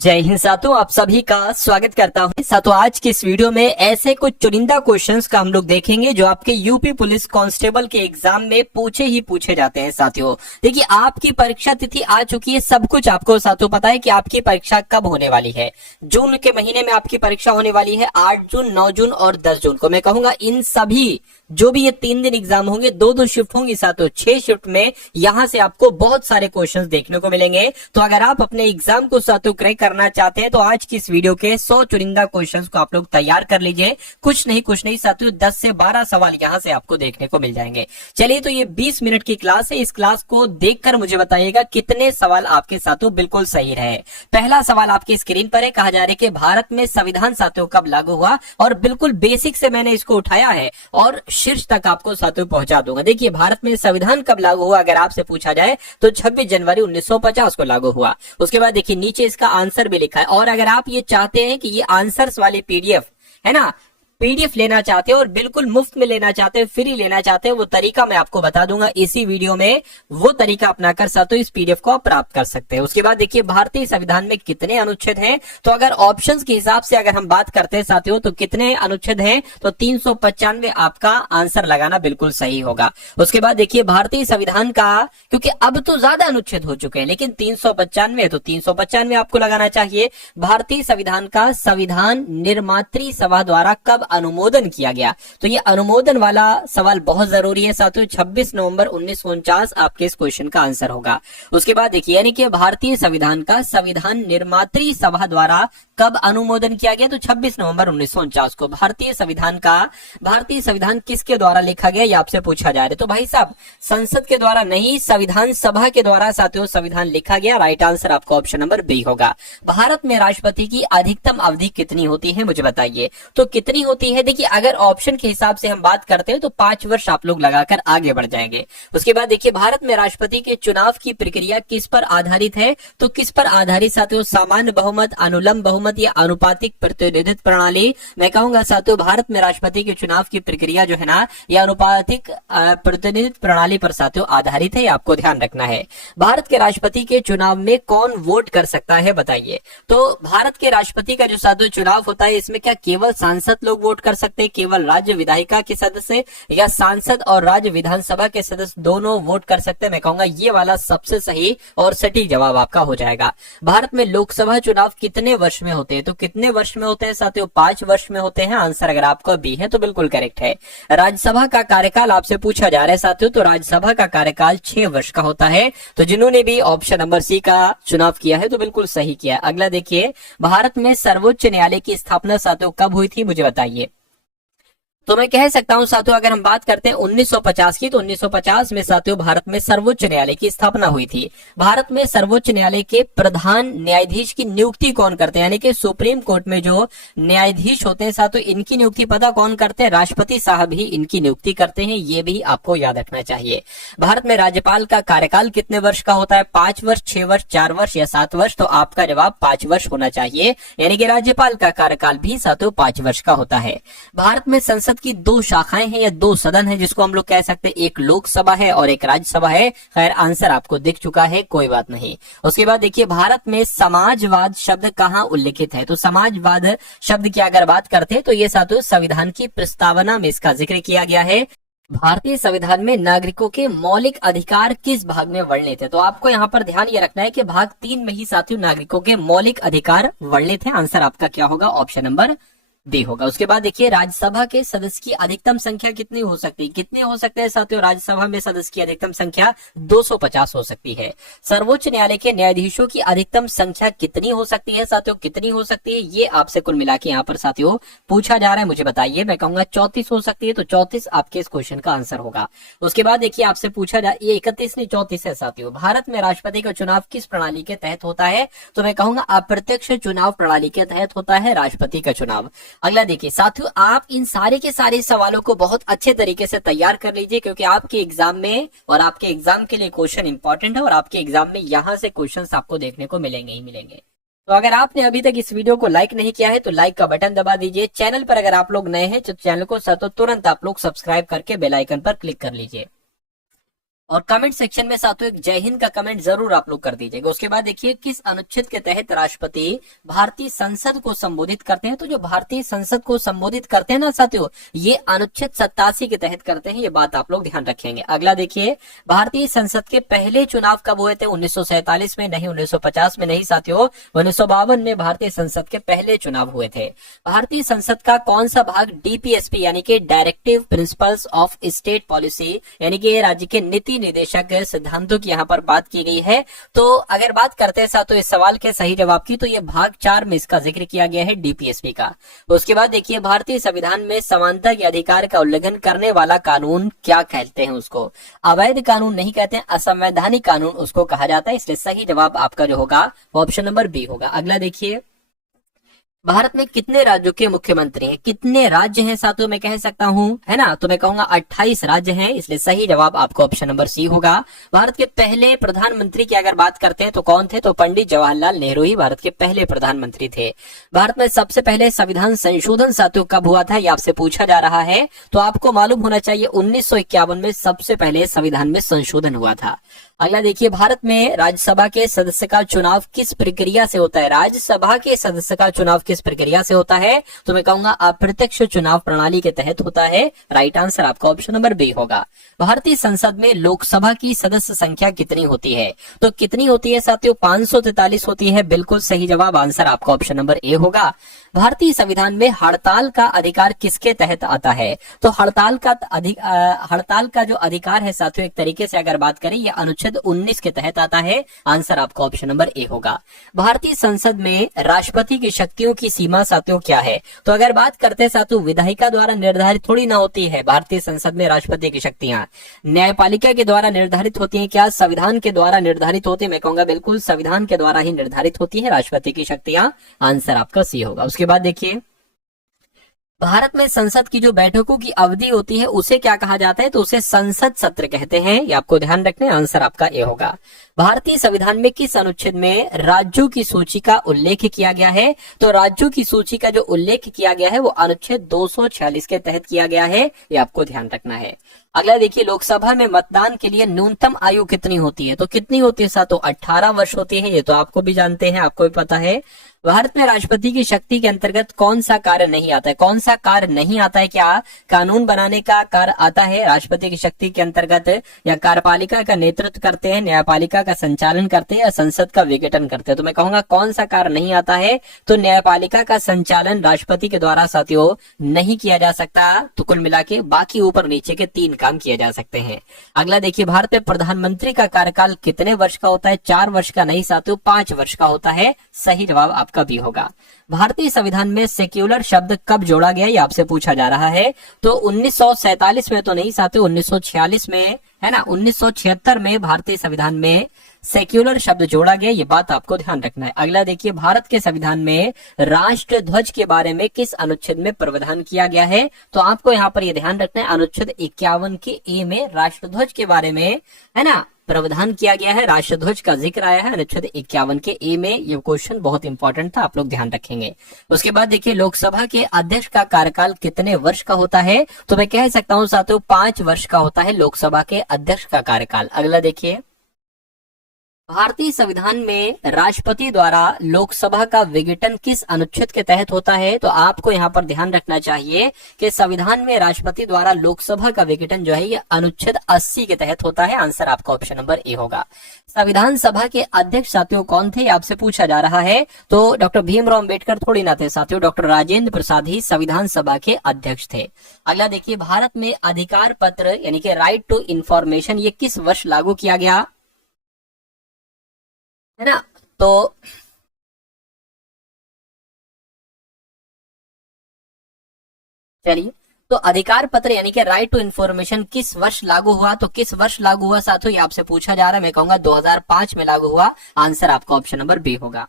जय हिंद साथियों, आप सभी का स्वागत करता हूं। साथियों, आज की इस वीडियो में ऐसे कुछ चुनिंदा क्वेश्चंस का हम लोग देखेंगे जो आपके यूपी पुलिस कांस्टेबल के एग्जाम में पूछे जाते हैं। साथियों देखिए, आपकी परीक्षा तिथि आ चुकी है। सब कुछ आपको साथियों पता है कि आपकी परीक्षा कब होने वाली है। जून के महीने में आपकी परीक्षा होने वाली है। 8 जून, 9 जून और 10 जून को मैं कहूंगा इन सभी जो भी ये 3 दिन एग्जाम होंगे, 2-2 शिफ्ट होंगी साथियों। 6 शिफ्ट में यहां से आपको बहुत सारे क्वेश्चंस देखने को मिलेंगे। तो अगर आप अपने एग्जाम को साथियों क्रैक करना चाहते हैं तो आज की इस वीडियो के 100 चुनिंदा क्वेश्चंस को आप लोग तैयार कर लीजिए। कुछ नहीं साथियों, 10 से 12 सवाल यहां से आपको देखने को मिल जाएंगे। चलिए, तो ये 20 मिनट की क्लास है। इस क्लास को देखकर मुझे बताइएगा कितने सवाल आपके साथियों बिल्कुल सही रहे। पहला सवाल आपकी स्क्रीन पर है। कहा जा रहा है कि भारत में संविधान साथियों कब लागू हुआ, और बिल्कुल बेसिक से मैंने इसको उठाया है और शीर्ष तक आपको साथियों पहुंचा दूंगा। देखिए, भारत में संविधान कब लागू हुआ अगर आपसे पूछा जाए तो 26 जनवरी 1950 को लागू हुआ। उसके बाद देखिए, नीचे इसका आंसर भी लिखा है। और अगर आप ये चाहते हैं कि ये आंसर्स वाली पीडीएफ है ना, पीडीएफ लेना चाहते हो और बिल्कुल मुफ्त में लेना चाहते हो, फ्री लेना चाहते हो, वो तरीका मैं आपको बता दूंगा इसी वीडियो में। वो तरीका अपनाकर साथियों इस पीडीएफ को आप प्राप्त कर सकते हैं। उसके बाद देखिए, भारतीय संविधान में कितने अनुच्छेद हैं, तो अगर ऑप्शंस के हिसाब से अगर हम बात करते हैं साथियों तो कितने अनुच्छेद हैं, तो 395 आपका आंसर लगाना बिल्कुल सही होगा। उसके बाद देखिए, भारतीय संविधान का, क्योंकि अब तो ज्यादा अनुच्छेद हो चुके हैं लेकिन 395 है तो 395 आपको लगाना चाहिए। भारतीय संविधान का संविधान निर्मात्री सभा द्वारा कब अनुमोदन किया गया, तो ये अनुमोदन वाला सवाल बहुत जरूरी है साथियों। 26 नवंबर 1949 आपके इस क्वेश्चन का आंसर होगा। उसके बाद देखिए, यानी कि भारतीय संविधान का संविधान निर्मात्री सभा द्वारा कब अनुमोदन किया गया, तो 26 नवंबर 1949 को। भारतीय संविधान किसके द्वारा लिखा गया, ये आपसे पूछा जा रहा है। तो भाई साहब, संसद के द्वारा नहीं, संविधान सभा के द्वारा साथियों संविधान लिखा गया। राइट आंसर आपको ऑप्शन नंबर बी होगा। भारत में राष्ट्रपति की अधिकतम अवधि कितनी होती है, मुझे बताइए। तो कितनी होती है, देखिए अगर ऑप्शन के हिसाब से हम बात करते हैं तो 5 वर्ष आप लोग लगाकर आगे बढ़ जाएंगे। उसके बाद देखिए, भारत में राष्ट्रपति के चुनाव की प्रक्रिया किस पर आधारित है, तो किस पर आधारित साथियों, सामान्य बहुमत, अनुलंब बहुमत या अनुपातिक प्रतिनिधित्व प्रणाली। मैं कहूंगा साथियों, भारत में राष्ट्रपति के चुनाव की प्रक्रिया जो है ना, यह अनुपातिक प्रतिनिधित्व प्रणाली पर साथियों आधारित है, आपको ध्यान रखना है। भारत के राष्ट्रपति के चुनाव में कौन वोट कर सकता है, बताइए। तो भारत के राष्ट्रपति का जो साथियों चुनाव होता है, इसमें क्या केवल सांसद लोग वोट कर सकते हैं, केवल राज्य विधायिका के सदस्य, या सांसद और राज्य विधानसभा के सदस्य दोनों वोट कर सकते हैं? मैं कहूंगा ये वाला सबसे सही और सटीक जवाब आपका हो जाएगा। भारत में लोकसभा चुनाव कितने वर्ष में होते हैं, तो कितने वर्ष में होते हैं साथियों, 5 वर्ष में होते हैं। आंसर अगर आपका बी है तो बिल्कुल करेक्ट है। राज्यसभा का कार्यकाल आपसे पूछा जा रहा है साथियों, तो राज्यसभा का कार्यकाल 6 वर्ष का होता है। तो जिन्होंने भी ऑप्शन नंबर सी का चुनाव किया है तो बिल्कुल सही किया। अगला देखिए, भारत में सर्वोच्च न्यायालय की स्थापना साथियों कब हुई थी, मुझे बताइए। तो मैं कह सकता हूं साथियों, अगर हम बात करते हैं 1950 की, तो 1950 में साथियों भारत में सर्वोच्च न्यायालय की स्थापना हुई थी। भारत में सर्वोच्च न्यायालय के प्रधान न्यायाधीश की नियुक्ति कौन करते हैं, यानी कि सुप्रीम कोर्ट में जो न्यायाधीश होते हैं साथियों, इनकी नियुक्ति पता कौन करते हैं, राष्ट्रपति साहब ही इनकी नियुक्ति करते हैं। ये भी आपको याद रखना चाहिए। भारत में राज्यपाल का कार्यकाल कितने वर्ष का होता है, 5 वर्ष, 6 वर्ष, 4 वर्ष या 7 वर्ष? तो आपका जवाब 5 वर्ष होना चाहिए, यानी कि राज्यपाल का कार्यकाल भी साथियों 5 वर्ष का होता है। भारत में संसद की 2 शाखाएं हैं या 2 सदन है, जिसको हम लोग कह सकते हैं, एक लोकसभा है और एक राज्यसभा है। खैर, आंसर आपको दिख चुका है, कोई बात नहीं। उसके बाद देखिए, भारत में समाजवाद शब्द कहां उल्लिखित है, तो समाजवाद शब्द की अगर बात करते हैं तो ये साथियों संविधान की प्रस्तावना में इसका जिक्र किया गया है। भारतीय संविधान में नागरिकों के मौलिक अधिकार किस भाग में वर्णित है, तो आपको यहाँ पर ध्यान ये रखना है कि भाग 3 में ही साथियों नागरिकों के मौलिक अधिकार वर्णित है। आंसर आपका क्या होगा, ऑप्शन नंबर डी होगा। उसके बाद देखिए, राज्यसभा के सदस्य की अधिकतम संख्या कितनी हो सकती है, कितने हो सकते हैं साथियों, राज्यसभा में सदस्य की अधिकतम संख्या 250 हो सकती है। सर्वोच्च न्यायालय के न्यायाधीशों की अधिकतम संख्या कितनी हो सकती है साथियों, कितनी हो सकती है, ये आपसे कुल मिला के यहाँ पर साथियों पूछा जा रहा है, मुझे बताइए। मैं कहूंगा 34 हो सकती है, तो 34 आपके इस क्वेश्चन का आंसर होगा। उसके बाद देखिए, आपसे पूछा जा, ये 31 नहीं 34 है साथियों। भारत में राष्ट्रपति का चुनाव किस प्रणाली के तहत होता है, तो मैं कहूंगा अप्रत्यक्ष चुनाव प्रणाली के तहत होता है राष्ट्रपति का चुनाव। अगला देखिए साथियों, आप इन सारे के सारे सवालों को बहुत अच्छे तरीके से तैयार कर लीजिए, क्योंकि आपके एग्जाम में और आपके एग्जाम के लिए क्वेश्चन इंपॉर्टेंट है और आपके एग्जाम में यहां से क्वेश्चंस आपको देखने को मिलेंगे ही मिलेंगे। तो अगर आपने अभी तक इस वीडियो को लाइक नहीं किया है तो लाइक का बटन दबा दीजिए। चैनल पर अगर आप लोग नए हैं तो चैनल को तुरंत आप लोग सब्सक्राइब करके बेल आइकन पर क्लिक कर लीजिए। और कमेंट सेक्शन में साथियों एक जय हिंद का कमेंट जरूर आप लोग कर दीजिएगा। उसके बाद देखिए किस अनुच्छेद के तहत राष्ट्रपति भारतीय संसद को संबोधित करते हैं। तो जो भारतीय संसद को संबोधित करते हैं ना साथियों, ये अनुच्छेद 87 के तहत करते हैं, ये बात आप लोग ध्यान रखेंगे। अगला देखिए, भारतीय संसद के पहले चुनाव कब हुए थे? 1947 में नहीं, 1950 में नहीं साथियों, 1952 में भारतीय संसद के पहले चुनाव हुए थे। भारतीय संसद का कौन सा भाग डीपीएसपी यानी कि directive principles of state policy यानी कि राज्य के नीति निदेशक सिद्धांतों की यहाँ पर बात की गई है। तो अगर बात करते हैं साथियों इस सवाल के सही जवाब की, तो ये भाग 4 में इसका जिक्र किया गया है डीपीएसपी का। उसके बाद देखिए, भारतीय संविधान में समानता के अधिकार का उल्लंघन करने वाला कानून क्या कहते हैं? उसको अवैध कानून नहीं कहते हैं, असंवैधानिक कानून उसको कहा जाता है। इसलिए सही जवाब आपका जो होगा वो ऑप्शन नंबर बी होगा। अगला देखिए, भारत में कितने राज्यों के मुख्यमंत्री हैं? कितने राज्य हैं साथियों मैं कह सकता हूं, है ना? तो मैं कहूंगा 28 राज्य हैं, इसलिए सही जवाब आपको ऑप्शन नंबर सी होगा। भारत के पहले प्रधानमंत्री की अगर बात करते हैं तो कौन थे? तो पंडित जवाहरलाल नेहरू ही भारत के पहले प्रधानमंत्री थे। भारत में सबसे पहले संविधान संशोधन साथियों कब हुआ था, ये आपसे पूछा जा रहा है। तो आपको मालूम होना चाहिए 1951 में सबसे पहले संविधान में संशोधन हुआ था। अगला देखिए, भारत में राज्यसभा के सदस्य का चुनाव किस प्रक्रिया से होता है? राज्यसभा के सदस्य का चुनाव किस प्रक्रिया से होता है? तो मैं कहूंगा अप्रत्यक्ष चुनाव प्रणाली के तहत होता है। राइट आंसर आपका ऑप्शन नंबर बी होगा। भारतीय संसद में लोकसभा की सदस्य संख्या कितनी होती है? तो कितनी होती है साथियों? 543 होती है। बिल्कुल सही जवाब, आंसर आपका ऑप्शन नंबर ए होगा। भारतीय संविधान में हड़ताल का अधिकार किसके तहत आता है? तो हड़ताल का जो अधिकार है साथियों, एक तरीके से अगर बात करें, यह अनुच्छेद 19 के तहत आता है। आंसर आपका ऑप्शन नंबर ए होगा। भारतीय संसद में राष्ट्रपति की शक्तियों की सीमा साथियों क्या है? तो अगर बात करते हैं साथियों, विधायिका द्वारा निर्धारित थोड़ी ना होती है भारतीय संसद में राष्ट्रपति की शक्तियां, न्यायपालिका के द्वारा निर्धारित होती है क्या? संविधान के द्वारा निर्धारित होती है। मैं कहूंगा बिल्कुल संविधान के द्वारा ही निर्धारित होती है राष्ट्रपति की शक्तियां। आंसर आपका सी होगा। उसके बाद देखिए, भारत में संसद की जो बैठकों की अवधि होती है उसे क्या कहा जाता है? तो उसे संसद सत्र कहते हैं। ये आपको ध्यान रखना है। आंसर आपका ए होगा। भारतीय संविधान में किस अनुच्छेद में राज्यों की सूची का उल्लेख किया गया है? तो राज्यों की सूची का जो उल्लेख किया गया है वो अनुच्छेद 246 के तहत किया गया है। ये आपको ध्यान रखना है। अगला देखिए, लोकसभा में मतदान के लिए न्यूनतम आयु कितनी होती है? तो कितनी होती है साथियों? 18 वर्ष होती है। ये तो आपको भी जानते हैं, आपको भी पता है। भारत में राष्ट्रपति की शक्ति के अंतर्गत कौन सा कार्य नहीं आता है? कौन सा कार्य नहीं आता है? क्या कानून बनाने का कार्य आता है राष्ट्रपति की शक्ति के अंतर्गत? या कार्यपालिका का नेतृत्व करते हैं, न्यायपालिका का संचालन करते हैं, या संसद का विघटन करते हैं? तो मैं कहूंगा कौन सा कार्य नहीं आता है? तो न्यायपालिका का संचालन राष्ट्रपति के द्वारा साथियों नहीं किया जा सकता। तो कुल मिला के बाकी ऊपर नीचे के 3 काम किए जा सकते हैं। अगला देखिए, भारत में प्रधानमंत्री का कार्यकाल कितने वर्ष का होता है? 4 वर्ष का नहीं साथियों, 5 वर्ष का होता है। सही जवाब आपका भी होगा। भारतीय संविधान में सेक्युलर शब्द कब जोड़ा गया? ये आपसे पूछा जा रहा है। तो 1947 में तो नहीं साथियों, 1946 में, है ना, 1976 में भारतीय संविधान में सेक्युलर शब्द जोड़ा गया। ये बात आपको ध्यान रखना है। अगला देखिए, भारत के संविधान में राष्ट्र ध्वज के बारे में किस अनुच्छेद में प्रावधान किया गया है? तो आपको यहाँ पर ये ध्यान रखना है, अनुच्छेद 51 के ए में राष्ट्र ध्वज के बारे में, है ना, प्रावधान किया गया है। राष्ट्रध्वज का जिक्र आया है अनुच्छेद 51 के ए में। ये क्वेश्चन बहुत इंपॉर्टेंट था, आप लोग ध्यान रखेंगे। उसके बाद देखिए, लोकसभा के अध्यक्ष का कार्यकाल कितने वर्ष का होता है? तो मैं कह सकता हूं साथियों 5 वर्ष का होता है लोकसभा के अध्यक्ष का कार्यकाल। अगला देखिए, भारतीय संविधान में राष्ट्रपति द्वारा लोकसभा का विघटन किस अनुच्छेद के तहत होता है? तो आपको यहाँ पर ध्यान रखना चाहिए कि संविधान में राष्ट्रपति द्वारा लोकसभा का विघटन जो है ये अनुच्छेद 80 के तहत होता है। आंसर आपका ऑप्शन नंबर ए होगा। संविधान सभा के अध्यक्ष साथियों कौन थे? आपसे पूछा जा रहा है। तो डॉक्टर भीमराव अम्बेडकर थोड़ी ना थे साथियों, डॉक्टर राजेंद्र प्रसाद ही संविधान सभा के अध्यक्ष थे। अगला देखिए, भारत में अधिकार पत्र यानी कि राइट टू इंफॉर्मेशन ये किस वर्ष लागू किया गया, है ना? तो चलिए, तो अधिकार पत्र यानी कि राइट टू इंफॉर्मेशन किस वर्ष लागू हुआ? तो किस वर्ष लागू हुआ साथियों, ये आपसे पूछा जा रहा है। मैं कहूंगा 2005 में लागू हुआ। आंसर आपका ऑप्शन नंबर बी होगा।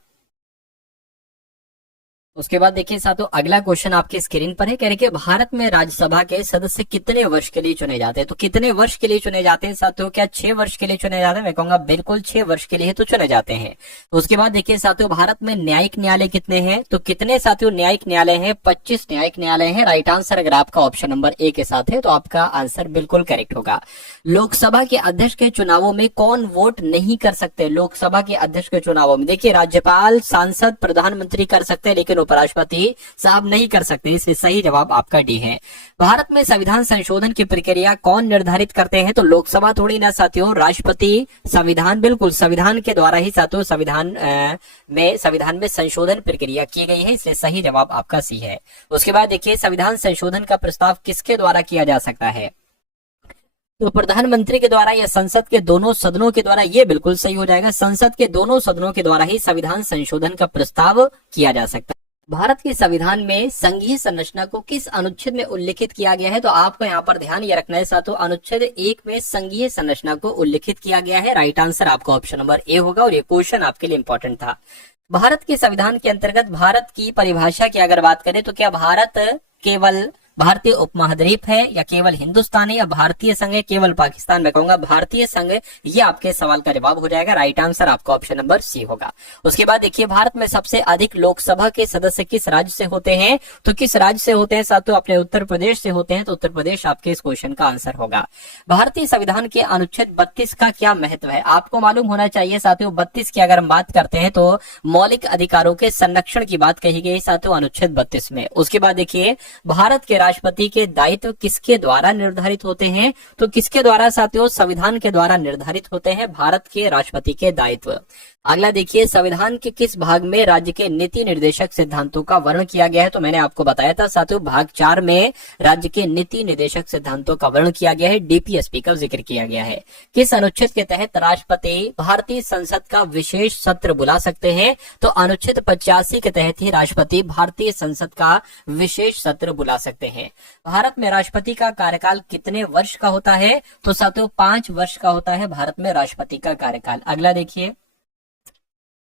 उसके बाद देखिए साथियों, अगला क्वेश्चन आपके स्क्रीन पर है, कह रहे कि भारत में राज्यसभा के सदस्य कितने वर्ष के लिए चुने जाते हैं। तो कितने वर्ष के लिए चुने जाते हैं साथियों, क्या 6 वर्ष के लिए चुने जाते हैं? मैं कहूंगा बिल्कुल 6 वर्ष के लिए तो चुने जाते हैं। तो उसके बाद देखिए साथियों, भारत में न्यायिक न्यायालय कितने हैं? तो कितने साथियों न्यायिक न्यायालय हैं? 25 न्यायिक न्यायालय हैं। राइट आंसर अगर आपका ऑप्शन नंबर ए के साथ है तो आपका आंसर बिल्कुल करेक्ट होगा। लोकसभा के अध्यक्ष के चुनावों में कौन वोट नहीं कर सकते? लोकसभा के अध्यक्ष के चुनावों में देखिए, राज्यपाल, सांसद, प्रधानमंत्री कर सकते हैं, लेकिन उपराष्ट्रपति साहब नहीं कर सकते। इसलिए सही जवाब आपका डी है। भारत में संविधान संशोधन की प्रक्रिया कौन निर्धारित करते हैं? तो लोकसभा थोड़ी ना साथियों, राष्ट्रपति। संविधान, बिल्कुल संविधान के द्वारा ही साथियों संविधान में संशोधन प्रक्रिया की गई है। इसलिए सही जवाब आपका सी है। उसके बाद देखिए, संविधान संशोधन का प्रस्ताव किसके द्वारा किया जा सकता है? तो प्रधानमंत्री के द्वारा या संसद के दोनों सदनों के द्वारा? ये बिल्कुल सही हो जाएगा, संसद के दोनों सदनों के द्वारा ही संविधान संशोधन का प्रस्ताव किया जा सकता है। भारत के संविधान में संघीय संरचना को किस अनुच्छेद में उल्लिखित किया गया है? तो आपको यहाँ पर ध्यान ये रखना है साथियों, अनुच्छेद 1 में संघीय संरचना को उल्लिखित किया गया है। राइट आंसर आपका ऑप्शन नंबर ए होगा और ये क्वेश्चन आपके लिए इंपॉर्टेंट था। भारत के संविधान के अंतर्गत भारत की परिभाषा की अगर बात करें तो क्या भारत केवल भारतीय उपमहाद्वीप है, या केवल हिंदुस्तान है, या भारतीय संघ है, केवल पाकिस्तान? मैं कहूंगा भारतीय संघ। ये आपके सवाल का जवाब हो जाएगा। राइट आंसर आपका ऑप्शन नंबर सी होगा। उसके बाद देखिए, भारत में सबसे अधिक लोकसभा के सदस्य किस राज्य से होते हैं? तो किस राज्य से होते हैं साथियों? अपने उत्तर प्रदेश से होते हैं। तो उत्तर प्रदेश आपके इस क्वेश्चन का आंसर होगा। भारतीय संविधान के अनुच्छेद 32 का क्या महत्व है? आपको मालूम होना चाहिए साथियों, 32 की अगर हम बात करते हैं तो मौलिक अधिकारों के संरक्षण की बात कही गई साथियों अनुच्छेद 32 में। उसके बाद देखिए, भारत के राष्ट्रपति के दायित्व किसके द्वारा निर्धारित होते हैं? तो किसके द्वारा साथियों? संविधान के द्वारा निर्धारित होते हैं भारत के राष्ट्रपति के दायित्व। अगला देखिए, संविधान के किस भाग में राज्य के नीति निर्देशक सिद्धांतों का वर्णन किया गया है? तो मैंने आपको बताया था साथियों, भाग 4 में राज्य के नीति निर्देशक सिद्धांतों का वर्णन किया गया है, डीपीएसपी का जिक्र किया गया है। किस अनुच्छेद के तहत राष्ट्रपति भारतीय संसद का विशेष सत्र बुला सकते हैं? तो अनुच्छेद 85 के तहत ही राष्ट्रपति भारतीय संसद का विशेष सत्र बुला सकते हैं। भारत में राष्ट्रपति का कार्यकाल कितने वर्ष का होता है? तो साथियों 5 वर्ष का होता है भारत में राष्ट्रपति का कार्यकाल। अगला देखिए,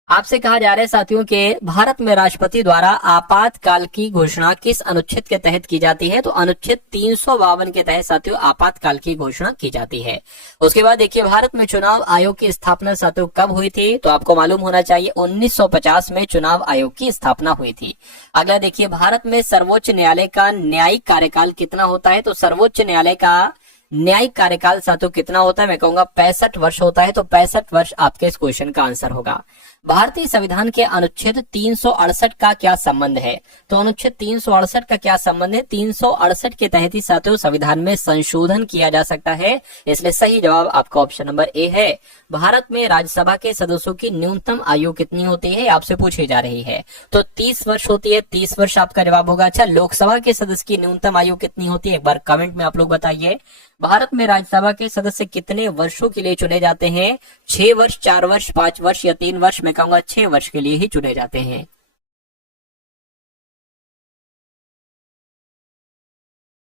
आपसे कहा जा रहा है साथियों के भारत में राष्ट्रपति द्वारा आपातकाल की घोषणा किस अनुच्छेद के तहत की जाती है? तो अनुच्छेद 352 के तहत साथियों आपातकाल की घोषणा की जाती है। उसके बाद देखिए, भारत में चुनाव आयोग की स्थापना साथियों कब हुई थी? तो आपको मालूम होना चाहिए 1950 में चुनाव आयोग की स्थापना हुई थी। अगला देखिए, भारत में सर्वोच्च न्यायालय का न्यायिक कार्यकाल कितना होता है? तो सर्वोच्च न्यायालय का न्यायिक कार्यकाल साथियों कितना होता है? मैं कहूंगा 65 वर्ष होता है। तो 65 वर्ष आपके इस क्वेश्चन का आंसर होगा। भारतीय संविधान के अनुच्छेद 368 का क्या संबंध है? तो अनुच्छेद 368 का क्या संबंध है? 368 के तहत ही साथियों संविधान में संशोधन किया जा सकता है। इसलिए सही जवाब आपका ऑप्शन नंबर ए है। भारत में राज्यसभा के सदस्यों की न्यूनतम आयु कितनी होती है? आपसे पूछी जा रही है। तो 30 वर्ष होती है। 30 वर्ष आपका जवाब होगा। अच्छा, लोकसभा के सदस्य की न्यूनतम आयु कितनी होती है? एक बार कमेंट में आप लोग बताइए। भारत में राज्यसभा के सदस्य कितने वर्षों के लिए चुने जाते हैं? 6 वर्ष, 4 वर्ष, 5 वर्ष या 3 वर्ष? मैं कहूंगा 6 वर्ष के लिए ही चुने जाते हैं।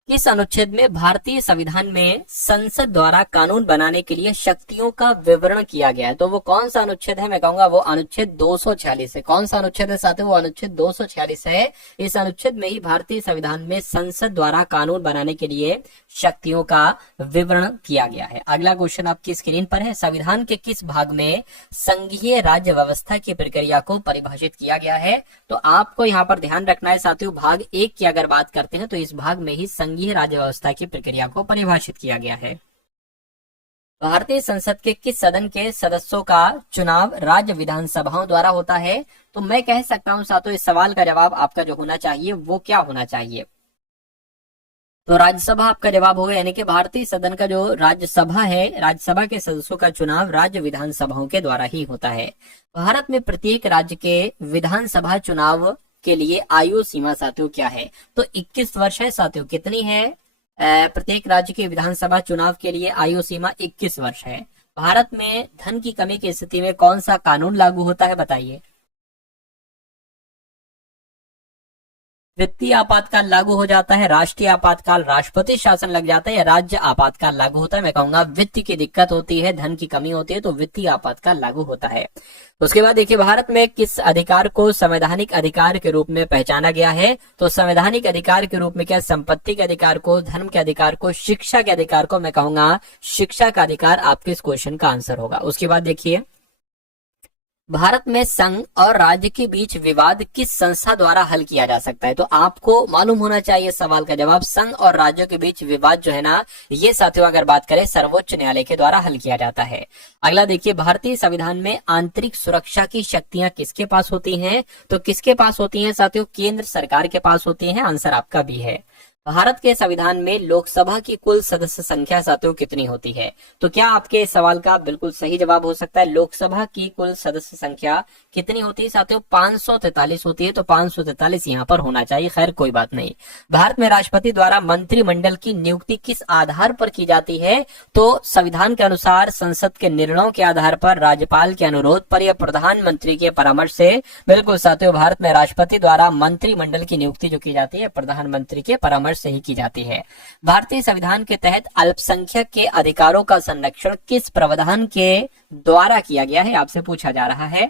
किस अनुच्छेद में भारतीय संविधान में संसद द्वारा कानून बनाने के लिए शक्तियों का विवरण किया गया है? तो वो कौन सा अनुच्छेद है? मैं कहूंगा वो अनुच्छेद 246 है। कौन सा अनुच्छेद है साथियों? वो अनुच्छेद 246 है। इस अनुच्छेद में ही भारतीय संविधान में संसद द्वारा कानून बनाने के लिए शक्तियों का विवरण किया गया है। अगला क्वेश्चन आपकी स्क्रीन पर है, संविधान के किस भाग में संघीय राज्य व्यवस्था की प्रक्रिया को परिभाषित किया गया है? तो आपको यहाँ पर ध्यान रखना है साथियों, भाग 1 की अगर बात करते हैं तो इस भाग में ही संघीय राज्य व्यवस्था की प्रक्रिया को परिभाषित किया गया है। भारतीय संसद के किस सदन के सदस्यों का चुनाव राज्य विधानसभाओं द्वारा होता है? तो मैं कह सकता हूं साथियों, इस सवाल का जवाब आपका जो होना चाहिए वो क्या होना चाहिए? तो राज्यसभा आपका जवाब होगा, यानी कि भारतीय सदन का जो राज्यसभा है, राज्यसभा के सदस्यों का चुनाव राज्य विधानसभाओं के द्वारा ही होता है। भारत में प्रत्येक राज्य के विधानसभा चुनाव के लिए आयु सीमा साथियों क्या है? तो 21 वर्ष है साथियों। कितनी है? प्रत्येक राज्य के विधानसभा चुनाव के लिए आयु सीमा 21 वर्ष है। भारत में धन की कमी की स्थिति में कौन सा कानून लागू होता है? बताइए। वित्तीय आपातकाल लागू हो जाता है, राष्ट्रीय आपातकाल राष्ट्रपति शासन लग जाता है, या राज्य आपातकाल लागू होता है? मैं कहूंगा वित्त की दिक्कत होती है, धन की कमी होती है, तो वित्तीय आपातकाल लागू होता है। उसके बाद देखिए, भारत में किस अधिकार को संवैधानिक अधिकार के रूप में पहचाना गया है? तो संवैधानिक अधिकार के रूप में क्या संपत्ति के अधिकार को, धर्म के अधिकार को, शिक्षा के अधिकार को? मैं कहूंगा शिक्षा का अधिकार आपके इस क्वेश्चन का आंसर होगा। उसके बाद देखिए, भारत में संघ और राज्य के बीच विवाद किस संस्था द्वारा हल किया जा सकता है? तो आपको मालूम होना चाहिए सवाल का जवाब। संघ और राज्यों के बीच विवाद जो है ना, ये साथियों अगर बात करें सर्वोच्च न्यायालय के द्वारा हल किया जाता है। अगला देखिए, भारतीय संविधान में आंतरिक सुरक्षा की शक्तियां किसके पास होती हैं? तो किसके पास होती हैं साथियों? केंद्र सरकार के पास होती हैं। आंसर आपका भी है। भारत के संविधान में लोकसभा की कुल सदस्य संख्या साथियों कितनी होती है? तो क्या आपके सवाल का बिल्कुल सही जवाब हो सकता है, लोकसभा की कुल सदस्य संख्या कितनी होती है साथियों? 543 होती है। तो 543 यहाँ पर होना चाहिए। खैर कोई बात नहीं। भारत में राष्ट्रपति द्वारा मंत्रिमंडल की नियुक्ति किस आधार पर की जाती है? तो संविधान के अनुसार संसद के निर्णयों के आधार पर, राज्यपाल के अनुरोध पर, या प्रधानमंत्री के परामर्श से? बिल्कुल साथियों, भारत में राष्ट्रपति द्वारा मंत्रिमंडल की नियुक्ति जो की जाती है प्रधानमंत्री के परामर्श से ही की जाती है। भारतीय संविधान के तहत अल्पसंख्यक के अधिकारों का संरक्षण किस प्रावधान के द्वारा किया गया है? आपसे पूछा जा रहा है।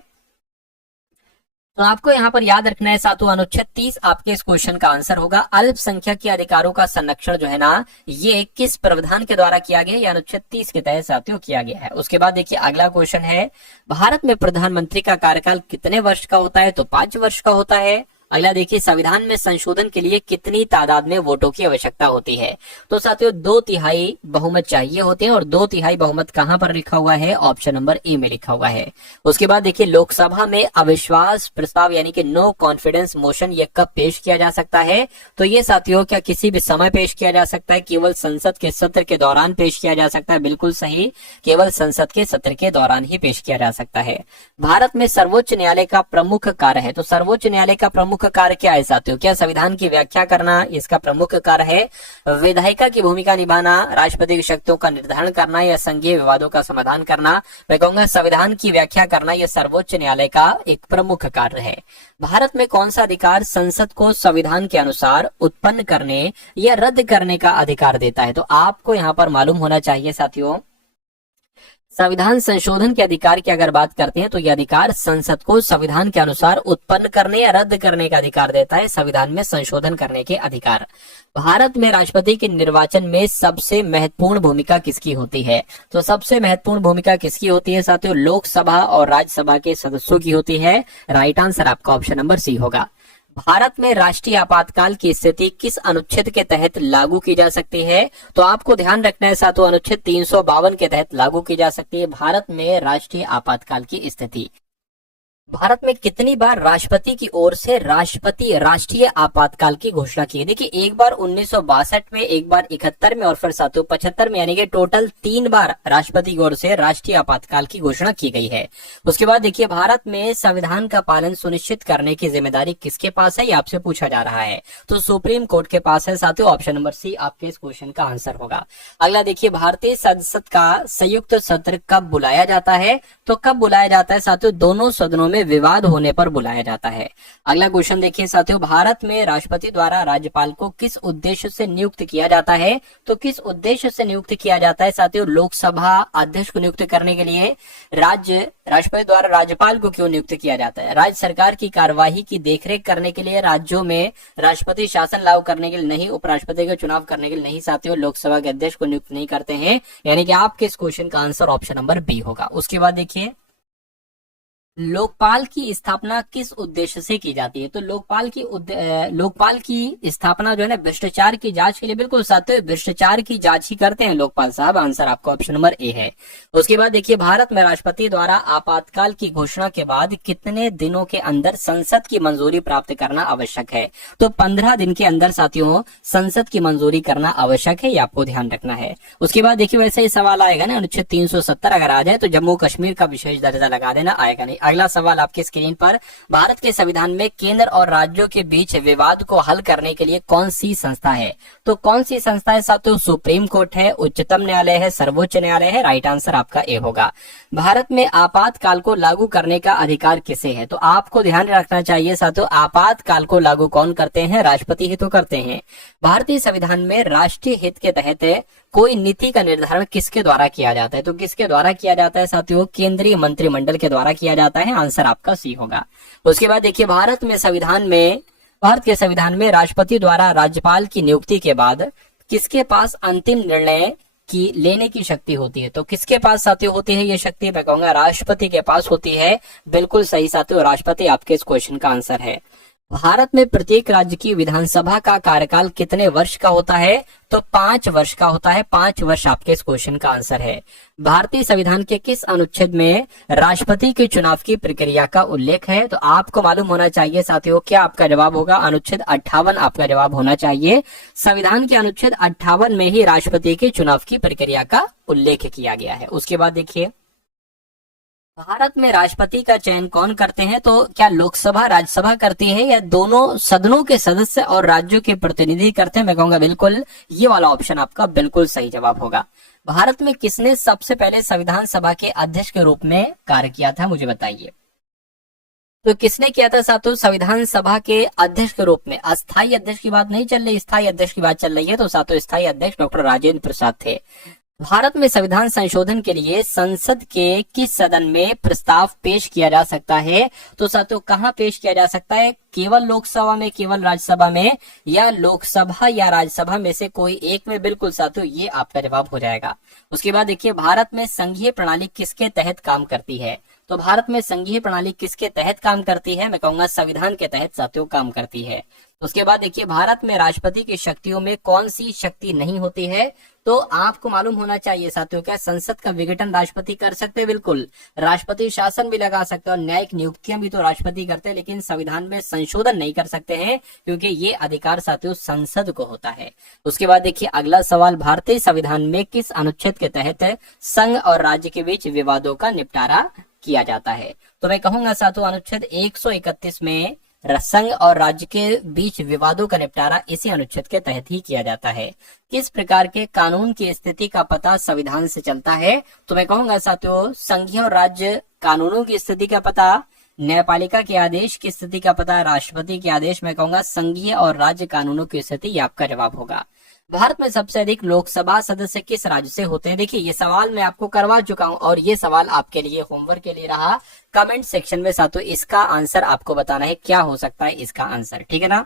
तो आपको यहाँ पर याद रखना है साथियों, अनुच्छेद 30 आपके इस क्वेश्चन का आंसर होगा। अल्पसंख्यक के अधिकारों का संरक्षण जो है ना, ये किस प्रावधान के द्वारा किया गया? या अनुच्छेद 30 के तहत साथियों किया गया है। उसके बाद देखिए, अगला क्वेश्चन है, भारत में प्रधानमंत्री का कार्यकाल कितने वर्ष का होता है? तो 5 वर्ष का होता है। अगला देखिए, संविधान में संशोधन के लिए कितनी तादाद में वोटों की आवश्यकता होती है? तो साथियों 2/3 बहुमत चाहिए होते हैं। और 2/3 बहुमत कहां पर लिखा हुआ है? ऑप्शन नंबर ए में लिखा हुआ है। उसके बाद देखिए, लोकसभा में अविश्वास प्रस्ताव यानी कि नो कॉन्फिडेंस मोशन ये कब पेश किया जा सकता है? तो ये साथियों क्या किसी भी समय पेश किया जा सकता है? केवल संसद के सत्र के दौरान पेश किया जा सकता है। बिल्कुल सही, केवल संसद के सत्र के दौरान ही पेश किया जा सकता है। भारत में सर्वोच्च न्यायालय का प्रमुख कार्य है। तो सर्वोच्च न्यायालय का प्रमुख कार्य क्या है साथियों? क्या संविधान की व्याख्या करना इसका प्रमुख कार्य है? विधायिका की भूमिका निभाना, राष्ट्रपति की शक्तियों का निर्धारण करना, या संघीय विवादों का समाधान करना? मैं कहूंगा संविधान की व्याख्या करना यह सर्वोच्च न्यायालय का एक प्रमुख कार्य है। भारत में कौन सा अधिकार संसद को संविधान के अनुसार उत्पन्न करने या रद्द करने का अधिकार देता है? तो आपको यहाँ पर मालूम होना चाहिए साथियों, संविधान संशोधन के अधिकार की अगर बात करते हैं तो यह अधिकार संसद को संविधान के अनुसार उत्पन्न करने या रद्द करने का अधिकार देता है। संविधान में संशोधन करने के अधिकार। भारत में राष्ट्रपति के निर्वाचन में सबसे महत्वपूर्ण भूमिका किसकी होती है? तो सबसे महत्वपूर्ण भूमिका किसकी होती है साथियों? लोकसभा और राज्यसभा के सदस्यों की होती है। राइट आंसर आपका ऑप्शन नंबर सी होगा। भारत में राष्ट्रीय आपातकाल की स्थिति किस अनुच्छेद के तहत लागू की जा सकती है? तो आपको ध्यान रखना है साथियों, अनुच्छेद 352 के तहत लागू की जा सकती है भारत में राष्ट्रीय आपातकाल की स्थिति। भारत में कितनी बार राष्ट्रपति की ओर से राष्ट्रीय आपातकाल की घोषणा की है? देखिए, एक बार 1962 में, एक बार 71 में, और फिर साथियों 75 में, यानी कि टोटल 3 बार राष्ट्रपति की ओर से राष्ट्रीय आपातकाल की घोषणा की गई है। उसके बाद देखिए, भारत में संविधान का पालन सुनिश्चित करने की जिम्मेदारी किसके पास है? ये आपसे पूछा जा रहा है। तो सुप्रीम कोर्ट के पास है साथियों। ऑप्शन नंबर सी आपके इस क्वेश्चन का आंसर होगा। अगला देखिए, भारतीय संसद का संयुक्त सत्र कब बुलाया जाता है? तो कब बुलाया जाता है साथियों? दोनों सदनों में विवाद होने पर बुलाया जाता है। अगला क्वेश्चन देखिए साथियों, भारत में राष्ट्रपति द्वारा राज्यपाल को किस उद्देश्य से नियुक्त किया जाता है? तो किस उद्देश्य से नियुक्त किया जाता है साथियों? लोकसभा अध्यक्ष को नियुक्त करने के लिए। राष्ट्रपति द्वारा राज्यपाल को क्यों नियुक्त किया जाता है? राज्य सरकार की कार्यवाही की देखरेख करने के लिए, राज्यों में राष्ट्रपति शासन लागू करने के लिए नहीं, उपराष्ट्रपति का चुनाव करने के लिए नहीं साथियों, लोकसभा के अध्यक्ष को नियुक्त नहीं करते हैं। यानी कि आपके इस क्वेश्चन का आंसर ऑप्शन नंबर बी होगा। उसके बाद देखिए, लोकपाल की स्थापना किस उद्देश्य से की जाती है? तो लोकपाल की स्थापना जो है ना, भ्रष्टाचार की जांच के लिए। बिल्कुल साथियों, भ्रष्टाचार की जांच ही करते हैं लोकपाल साहब। आंसर आपका ऑप्शन नंबर ए है। उसके बाद देखिए, भारत में राष्ट्रपति द्वारा आपातकाल की घोषणा के बाद कितने दिनों के अंदर संसद की मंजूरी प्राप्त करना आवश्यक है? तो 15 दिन के अंदर साथियों संसद की मंजूरी करना आवश्यक है। ये आपको ध्यान रखना है। उसके बाद देखिए, वैसे ही सवाल आएगा ना, अनुच्छेद 370 अगर आ जाए तो जम्मू कश्मीर का विशेष दर्जा लगा देना, आएगा नहीं। अगला सवाल आपकी स्क्रीन पर, भारत के संविधान में केंद्र और राज्यों के बीच विवाद को हल करने के लिए कौन सी संस्था है? तो कौन सी संस्था है साथियों? सुप्रीम कोर्ट है, उच्चतम न्यायालय है, सर्वोच्च न्यायालय है। राइट आंसर आपका ए होगा। भारत में आपातकाल को लागू करने का अधिकार किसे है? तो आपको ध्यान रखना चाहिए साथियों, आपातकाल को लागू कौन करते हैं? राष्ट्रपति ही तो करते हैं। भारतीय संविधान में राष्ट्रीय हित के तहत कोई नीति का निर्धारण किसके द्वारा किया जाता है? तो किसके द्वारा किया जाता है साथियों? केंद्रीय मंत्रिमंडल के द्वारा किया जाता है। आंसर आपका सी होगा। उसके बाद देखिए, भारत के संविधान में राष्ट्रपति द्वारा राज्यपाल की नियुक्ति के बाद किसके पास अंतिम निर्णय की लेने की शक्ति होती है? तो किसके पास साथियों होती है ये शक्ति? मैं कहूंगा राष्ट्रपति के पास होती है। बिल्कुल सही साथियों, राष्ट्रपति आपके इस क्वेश्चन का आंसर है। भारत में प्रत्येक राज्य की विधानसभा का कार्यकाल कितने वर्ष का होता है? तो 5 वर्ष का होता है। 5 वर्ष आपके इस क्वेश्चन का आंसर है। भारतीय संविधान के किस अनुच्छेद में राष्ट्रपति के चुनाव की प्रक्रिया का उल्लेख है? तो आपको मालूम होना चाहिए साथियों, क्या आपका जवाब होगा? अनुच्छेद 58 आपका जवाब होना चाहिए। संविधान के अनुच्छेद 58 में ही राष्ट्रपति के चुनाव की प्रक्रिया का उल्लेख किया गया है। उसके बाद देखिए, भारत में राष्ट्रपति का चयन कौन करते हैं? तो क्या लोकसभा राज्यसभा करती है या दोनों सदनों के सदस्य और राज्यों के प्रतिनिधि करते हैं? मैं कहूंगा बिल्कुल ये वाला ऑप्शन आपका बिल्कुल सही जवाब होगा। भारत में किसने सबसे पहले संविधान सभा के अध्यक्ष के रूप में कार्य किया था? मुझे बताइए। तो किसने किया था साथियों संविधान सभा के अध्यक्ष के रूप में? अस्थायी अध्यक्ष की बात नहीं चल रही, स्थायी अध्यक्ष की बात चल रही है। तो साथियों स्थायी अध्यक्ष डॉक्टर राजेंद्र प्रसाद थे। भारत में संविधान संशोधन के लिए संसद के किस सदन में प्रस्ताव पेश किया जा सकता है? तो साथियों कहाँ पेश किया जा सकता है? केवल लोकसभा में, केवल राज्यसभा में, या लोकसभा या राज्यसभा में से कोई एक में? बिल्कुल साथियों ये आपका जवाब हो जाएगा। उसके बाद देखिए, भारत में संघीय प्रणाली किसके तहत काम करती है? तो भारत में संघीय प्रणाली किसके तहत काम करती है? मैं कहूंगा संविधान के तहत साथियों काम करती है। उसके बाद देखिए, भारत में राष्ट्रपति की शक्तियों में कौन सी शक्ति नहीं होती है? तो आपको मालूम होना चाहिए साथियों, क्या संसद का विघटन राष्ट्रपति कर सकते हैं? बिल्कुल। राष्ट्रपति शासन भी लगा सकते हैं और न्यायिक नियुक्तियां भी तो राष्ट्रपति करते हैं, लेकिन संविधान में संशोधन नहीं कर सकते हैं क्योंकि ये अधिकार साथियों संसद को होता है। उसके बाद देखिए अगला सवाल, भारतीय संविधान में किस अनुच्छेद के तहत संघ और राज्य के बीच विवादों का निपटारा किया जाता है? तो मैं कहूंगा साथियों अनुच्छेद 131 में संघ और राज्य के बीच विवादों का निपटारा इसी अनुच्छेद के तहत ही किया जाता है। किस प्रकार के कानून की स्थिति का पता संविधान से चलता है? तो मैं कहूंगा साथियों संघीय और राज्य कानूनों की स्थिति का पता, न्यायपालिका के आदेश की स्थिति का पता, राष्ट्रपति के आदेश। मैं कहूंगा संघीय और राज्य कानूनों की स्थिति, ये आपका जवाब होगा। भारत में सबसे अधिक लोकसभा सदस्य किस राज्य से होते हैं? देखिए ये सवाल मैं आपको करवा चुका हूं और ये सवाल आपके लिए होमवर्क के लिए रहा। कमेंट सेक्शन में साथियों इसका आंसर आपको बताना है, क्या हो सकता है इसका आंसर, ठीक है ना।